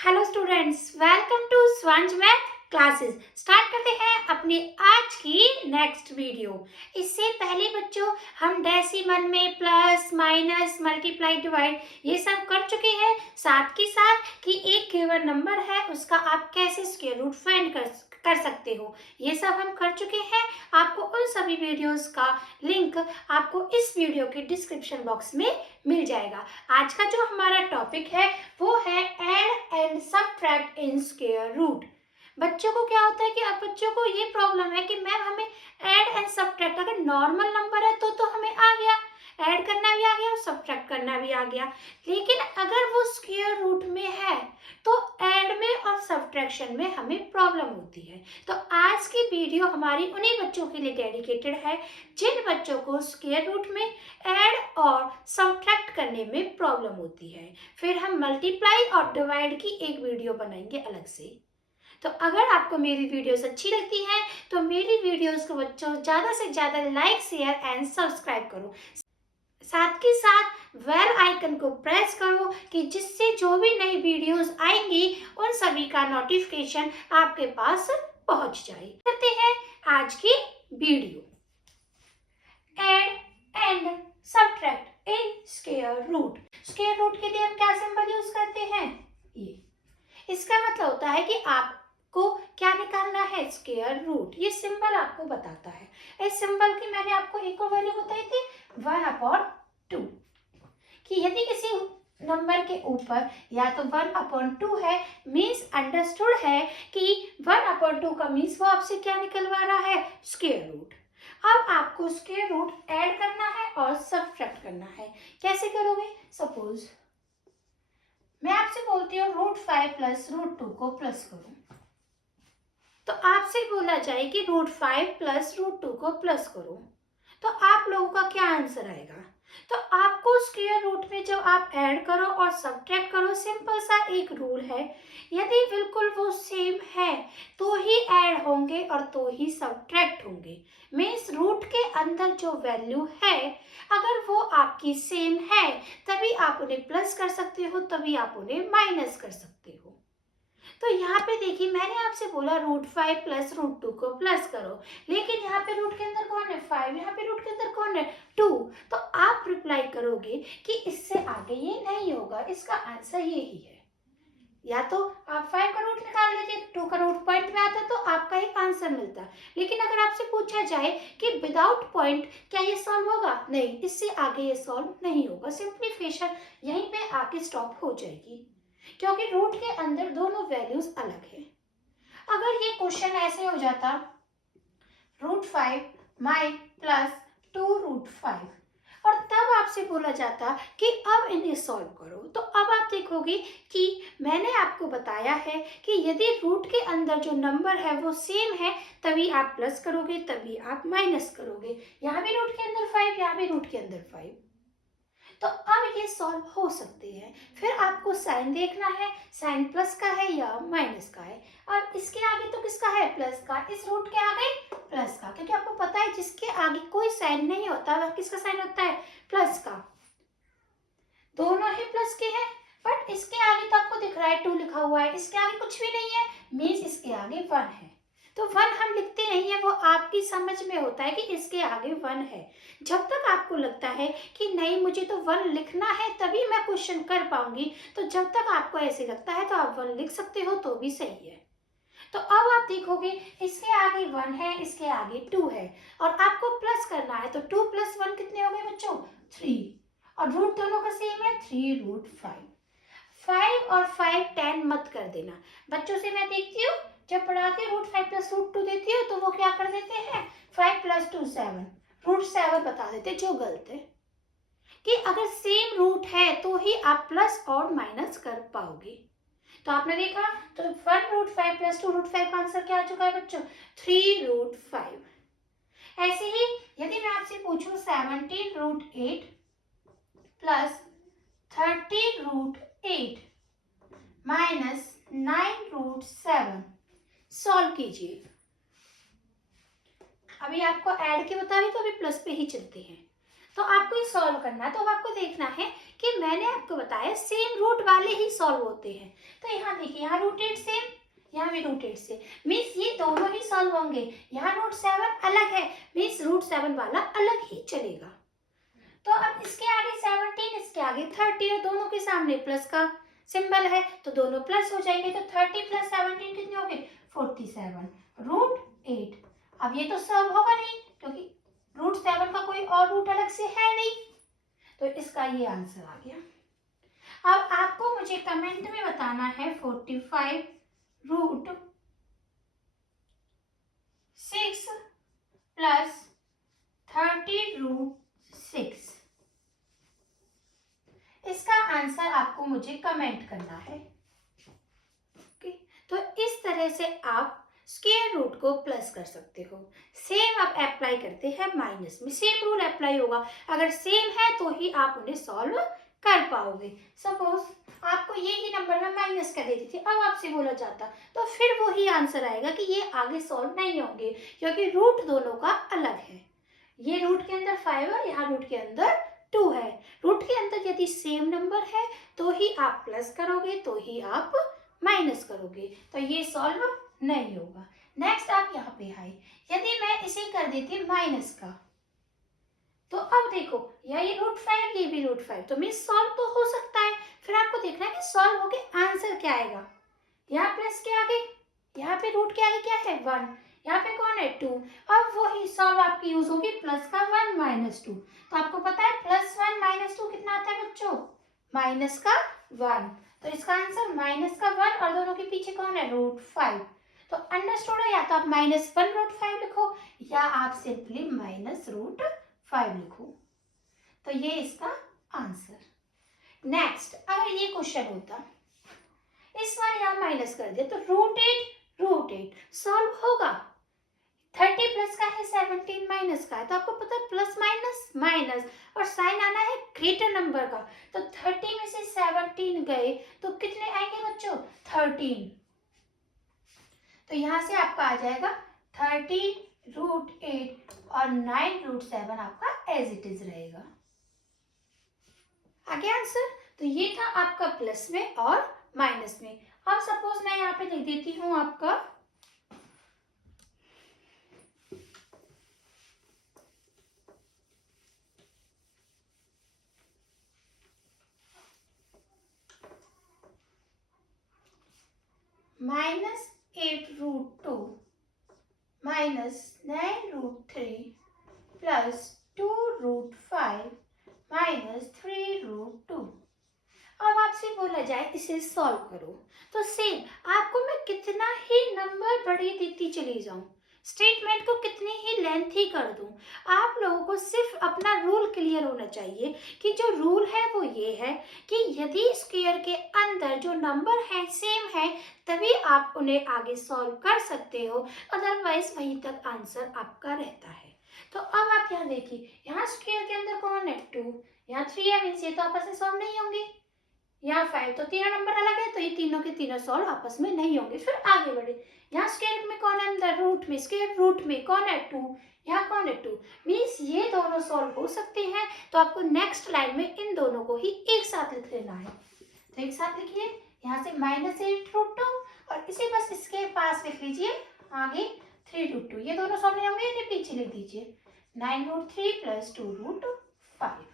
Hello students, welcome to स्वांज math classes. Start करते हैं अपनी आज की नेक्स्ट वीडियो। इससे पहले बच्चों हम डेसिमल में प्लस माइनस मल्टीप्लाई डिवाइड ये सब कर चुके हैं, साथ के साथ कि एक गिवन नंबर है उसका आप कैसे स्क्वायर रूट फाइंड कर सकते हो, ये सब हम कर चुके हैं। आपको उन सभी वीडियोस का लिंक आपको इस वीडियो के डिस्क्रिप्शन बॉक्स में मिल जाएगा। आज का जो हमारा टॉपिक है वो है add and subtract in square root. बच्चों को क्या होता है कि अब बच्चों को ये प्रॉब्लम है कि मैम हमें ऐड एंड सबट्रैक्ट, अगर नॉर्मल नंबर है तो हमें आ गया, ऐड करना भी आ गया और सबट्रैक्ट करना भी आ गया, लेकिन अगर वो स्क्वायर रूट में है तो ऐड में और सबट्रैक्शन में हमें प्रॉब्लम होती है। तो आज की वीडियो हमारी उन्हीं बच्चों के लिए डेडिकेटेड है जिन बच्चों को स्क्वायर रूट में ऐड और सबट्रैक्ट करने में प्रॉब्लम होती है। फिर हम मल्टीप्लाई और डिवाइड की एक वीडियो बनाएंगे अलग से। तो अगर आपको मेरी वीडियोस अच्छी लगती हैं तो मेरी वीडियोस को बच्चों ज़्यादा से ज़्यादा लाइक शेयर एंड सब्सक्राइब करो, साथ के साथ बेल आइकन को प्रेस करो कि जिससे जो भी नई वीडियोस आएंगी उन सभी का नोटिफिकेशन आपके पास पहुंच जाए। करते हैं आज की video. Add and subtract in square root. Square root के लिए हम क्या सिंबल यूज करते हैं? ये। इसका मतलब होता है कि आपको क्या निकालना है, स्क्वायर रूट। ये सिंबल आपको बताता है। इस सिंबल की मैंने आपको एक और वैल्यू बताई थी 1/2, कि यदि किसी नंबर के ऊपर या तो 1/2 है, मीन्स अंडरस्टूड है कि 1/2 का मीन्स वो आपसे क्या निकलवा रहा है, स्क्वायर रूट। अब आपको स्क्वायर रूट ऐड करना है और सबट्रैक्ट करना है। कैसे करोगे? सपोज मैं आपसे बोलती हूँ √5 प्लस √2 को प्लस करो, तो आपसे बोला जाए कि √5 प्लस √2 को प्लस करो, तो आप लोगों का क्या आंसर आएगा? तो आपको स्क्वायर रूट में जब आप ऐड करो और सबट्रैक्ट करो, सिंपल सा एक रूल है, यदि बिल्कुल वो सेम है तो ही ऐड होंगे और तो ही सबट्रैक्ट होंगे। मीन्स रूट के अंदर जो वैल्यू है अगर वो आपकी सेम है तभी आप उन्हें प्लस कर सकते हो, तभी आप उन्हें माइनस कर सकते हो। तो यहाँ पे देखिए मैंने आपसे बोला √5 प्लस √2 को प्लस करो, लेकिन यहाँ पे रूट के अंदर कौन है? 5। यहाँ पे रूट के अंदर कौन है? 2। तो आप रिप्लाई करोगे कि इससे आगे ये नहीं होगा, इसका आंसर यही है। या तो आप 5 का रूट निकाल लेते, 2 का रूट पॉइंट में आता तो आपका एक आंसर मिलता। लेकिन अगर आपसे पूछा जाए कि विदाउट पॉइंट क्या ये सॉल्व होगा? नहीं, इससे आगे ये सॉल्व नहीं होगा। सिंप्लीफिकेशन यहीं पे आके स्टॉप हो जाएगी, क्योंकि रूट के अंदर दोनों वैल्यूज अलग है। अगर ये क्वेश्चन ऐसे हो जाता √5 माई प्लस 2√5 और तब आपसे बोला जाता कि अब इन्हें सॉल्व करो, तो अब आप देखोगे कि मैंने आपको बताया है कि यदि रूट के अंदर जो नंबर है वो सेम है तभी आप प्लस करोगे, तभी आप माइनस करोगे। यहाँ भी रूट के अंदर 5, यहाँ भी रूट के अंदर 5, तो अब ये सॉल्व हो सकते हैं। फिर आपको साइन देखना है, साइन प्लस का है या माइनस का है। और इसके आगे तो किसका है? प्लस का। इस रूट के आगे प्लस का, क्योंकि आपको पता है जिसके आगे कोई साइन नहीं होता वह किसका साइन होता है? प्लस का। दोनों ही प्लस के हैं, बट इसके आगे तो आपको दिख रहा है 2 लिखा हुआ है, इसके आगे कुछ भी नहीं है, मीन्स इसके आगे 1 है। तो 1 हम लिखते नहीं है, वो आपकी समझ में होता है कि इसके आगे 1 है। जब तक आपको लगता है कि नहीं मुझे तो 1 लिखना है तभी मैं क्वेश्चन कर पाऊंगी, तो जब तक आपको ऐसे लगता है तो आप 1 लिख सकते हो, तो भी सही है। तो अब आप देखोगे इसके आगे 1 है, इसके आगे 2 है और आपको प्लस करना है, तो 2 + 1 कितने हो गए बच्चों? 3। और रूट दोनों का सेम है, 3√5। 5 और 5 10 मत कर देना। बच्चों से मैं देखती हूँ जब पढ़ाते √5 + √2 देती हूँ तो वो क्या कर देते हैं? 5 + 2 7, √7 बता देते, जो गलत है। कि अगर सेम रूट है तो ही आप प्लस और माइनस कर पाओगे। तो आपने देखा, तो 1√5 + 2√5 का आंसर क्या आ चुका है बच्चों? 3√5। ऐसे ही यदि मैं आपसे पूछूं 17√8 प्लस 30√8 माइनस 9√7, सॉल्व कीजिए। अभी आपको ऐड के बता रही तो अभी प्लस पे ही चलते हैं। तो आपको ये सॉल्व करना है, तो अब आपको देखना है कि मैंने आपको बताया सेम रूट वाले ही सॉल्व होते हैं। तो यहाँ देखिए, यहाँ रूट 8 सेम, यहाँ भी रूट 8 से, मीन्स ये दोनों ही सॉल्व होंगे। यहाँ रूट 7 अलग है, मीन्स रूट 7 वाला अलग ही चलेगा। तो अब इसके आगे 17, इसके आगे 30 और दोनों के सामने प्लस का सिंबल है तो दोनों प्लस हो जाएंगे। तो 30 प्लस 17 कितने हो गए? 47 रूट 8। अब ये तो सॉल्व होगा नहीं क्योंकि रूट 7 का कोई और रूट अलग से है नहीं, तो इसका ये आंसर आ गया। अब आपको मुझे कमेंट में बताना है 45 रूट 6 प्लस 30 रूट 6। इसका आंसर आपको मुझे कमेंट करना है। ओके, तो इस तरह से आप स्क्वायर रूट को प्लस कर सकते हो। सेम आप अप्लाई करते हैं माइनस में, सेम रूल अप्लाई होगा। अगर सेम है तो ही आप उन्हें सॉल्व कर पाओगे। सपोज आपको ये ही नंबर में माइनस कर देती थी, अब आपसे बोला जाता तो फिर वही आंसर आएगा कि ये आगे सॉल्व नहीं होंगे क्योंकि रूट दोनों का अलग है। ये रूट के अंदर 5 और यहाँ रूट के अंदर 2 है। रूट के अंदर यदि सेम नंबर है तो ही आप प्लस करोगे, तो ही आप माइनस करोगे, तो ये सॉल्व नहीं होगा। नेक्स्ट आप यहाँ पे आए, यदि मैं इसे कर देती माइनस का, तो अब देखो ये रूट 5, ये भी रूट 5, तो मीन सॉल्व तो हो सकता है। फिर आपको देखना है कि सॉल्व होके आंसर क्या आएगा। यहाँ प्लस के आगे, यहाँ पे रूट के आगे क्या है? 1, यहाँ पे कौन है? 2। अब वही सॉल्व आपकी यूज होगी प्लस का 1 माइनस 2। तो आपको पता है प्लस 1 माइनस 2 कितना आता है बच्चों? माइनस का 1। तो इसका आंसर माइनस का 1 और दोनों के पीछे कौन है? रूट 5। तो अंडरस्टूड है, या तो आप -1 रूट 5 लिखो या आप सिंपली माइनस रूट 5 लिखो। तो ये इसका आंसर। नेक्स्ट, अगर ये क्वेश्चन होता, इस बार यहाँ माइनस कर दिया तो रूट 8 सॉल्व होगा। 30 प्लस का है, 17 माइनस का है, तो आपको पता है प्लस माइनस माइनस और साइन आना है ग्रेटर नंबर का। तो 30 में से 17 गए तो कितने आएंगे बच्चों? 13। तो यहाँ से आपका आ जाएगा 30 रूट 8 और 9 रूट 7 आपका एज इट इज रहेगा। आगे आंसर। तो ये था आपका प्लस में और माइनस में। अब सपोज मैं यहाँ पे लिख देती हूँ आपका -8 root 2 -9 root 3 plus 2 root 5 -3 root 2। अब आपसे बोला जाए इसे सॉल्व करो, तो सेम आपको मैं कितना ही नंबर बड़ी देती चली जाऊं, स्टेटमेंट को कितनी ही लेंथी कर दूं, आप लोगों को सिर्फ अपना रूल क्लियर होना चाहिए कि जो रूल है वो ये है कि यदि स्क्वायर के अंदर जो नंबर है सेम है तभी आप उन्हें आगे सॉल्व कर सकते हो, अदरवाइज वहीं तक आंसर आपका रहता है। तो अब आप यहाँ देखिए, यहाँ स्क्वायर के अंदर कौन है? 2, यहाँ 3 है, मीन्स ये तो आपस में सॉल्व नहीं होंगे। यहाँ 5, तो तीनों नंबर अलग है तो ये तीनों के तीनों सॉल्व आपस में नहीं होंगे। फिर आगे बढ़े, यहाँ स्क्वायर में कौन है? अंदर रूट में, स्क्वायर रूट में कौन है? 2, यहाँ कौन है? 2, मीन्स ये दोनों सॉल्व हो सकते हैं। तो आपको नेक्स्ट लाइन में इन दोनों को ही एक साथ लिख लेना है। तो एक साथ लिखिए, यहाँ से -8 रूट 2 और इसे बस इसके पास लिख लीजिए आगे 3 रूट 2। ये दोनों सॉल्व नहीं होंगे, इन्हें पीछे लिख दीजिए 9 रूट 3 प्लस 2 रूट 5।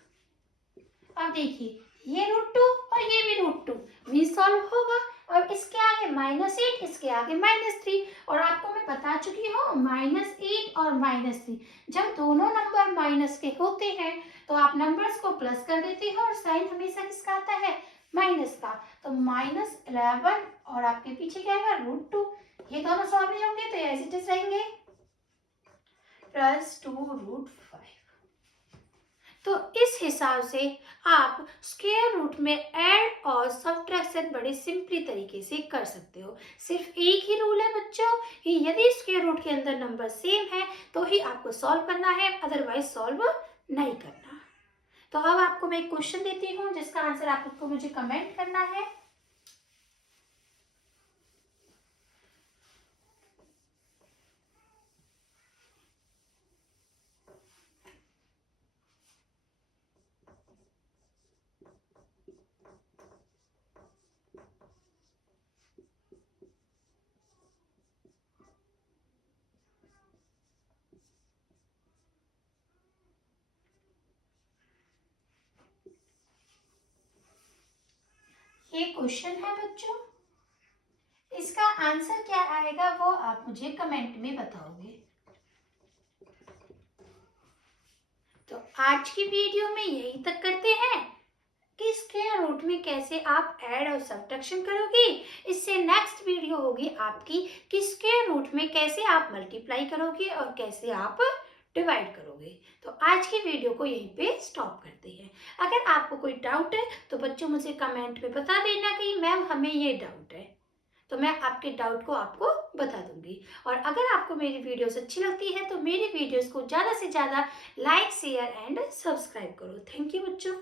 अब देखिए ये रूट 2 और ये भी रूट 2 भी सॉल्व होगा। और इसके आगे -8, इसके आगे -3, और आपको मैं बता चुकी हूँ -8 और -3 जब दोनों नंबर माइनस के होते हैं तो आप नंबर्स को प्लस कर देते हो और साइन हमेशा किसका आता है? माइनस का। तो -11 और आपके पीछे क्या आएगा? रूट 2। ये दोनों सॉल्व नहीं होंगे तो एज इट इज रहेंगे प्लस 2 रूट 5। तो इस हिसाब से आप स्क्वायर रूट में ऐड और सब्ट्रैक्शन बड़े सिंपली तरीके से कर सकते हो। सिर्फ एक ही रूल है बच्चों कि यदि स्क्वायर रूट के अंदर नंबर सेम है तो ही आपको सॉल्व करना है, अदरवाइज सॉल्व नहीं करना। तो अब आपको मैं एक क्वेश्चन देती हूँ जिसका आंसर आपको मुझे कमेंट करना है। ये क्वेश्चन है बच्चों, इसका आंसर क्या आएगा वो आप मुझे कमेंट में बताओगे। तो आज की वीडियो में यही तक करते हैं कि स्क्वायर रूट में कैसे आप ऐड और सब्ट्रैक्शन करोगे। इससे नेक्स्ट वीडियो होगी आपकी कि स्क्वायर रूट में कैसे आप मल्टीप्लाई करोगे और कैसे आप डिवाइड करोगे। तो आज की वीडियो को यहीं पे स्टॉप करते हैं। अगर आपको कोई डाउट है तो बच्चों मुझे कमेंट में बता देना कि मैम हमें ये डाउट है, तो मैं आपके डाउट को आपको बता दूंगी। और अगर आपको मेरी वीडियोस अच्छी लगती है तो मेरी वीडियोस को ज़्यादा से ज़्यादा लाइक शेयर एंड सब्सक्राइब करो। थैंक यू बच्चों।